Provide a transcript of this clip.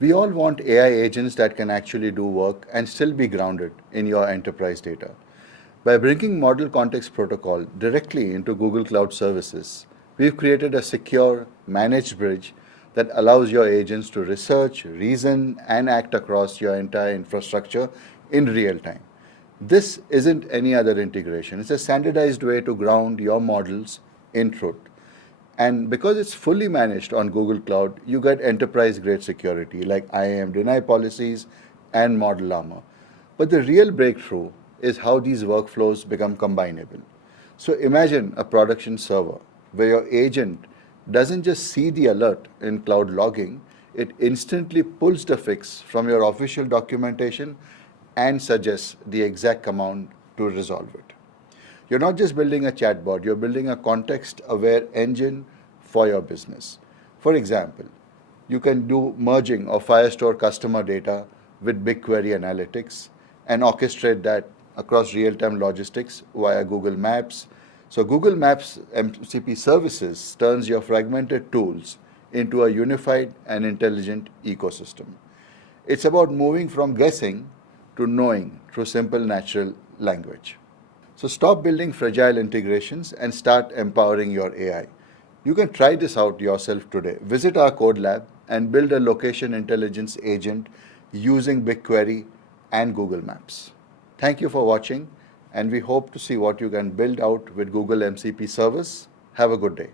We all want AI agents that can actually do work and still be grounded in your enterprise data. By bringing Model Context Protocol directly into Google Cloud Services, we've created a secure, managed bridge that allows your agents to research, reason, and act across your entire infrastructure in real time. This isn't any other integration. It's a standardized way to ground your models in truth. And because it's fully managed on Google Cloud, you get enterprise-grade security like IAM deny policies and model armor. But the real breakthrough is how these workflows become combinable. So imagine a production server where your agent doesn't just see the alert in cloud logging, it instantly pulls the fix from your official documentation and suggests the exact command to resolve it. You're not just building a chatbot, you're building a context-aware engine for your business. For example, you can do merging of Firestore customer data with BigQuery analytics and orchestrate that across real-time logistics via Google Maps. So Google Maps MCP Services turns your fragmented tools into a unified and intelligent ecosystem. It's about moving from guessing to knowing through simple natural language. So stop building fragile integrations and start empowering your AI. You can try this out yourself today. Visit our code lab and build a location intelligence agent using BigQuery and Google Maps. Thank you for watching, and we hope to see what you can build out with Google MCP Service. Have a good day.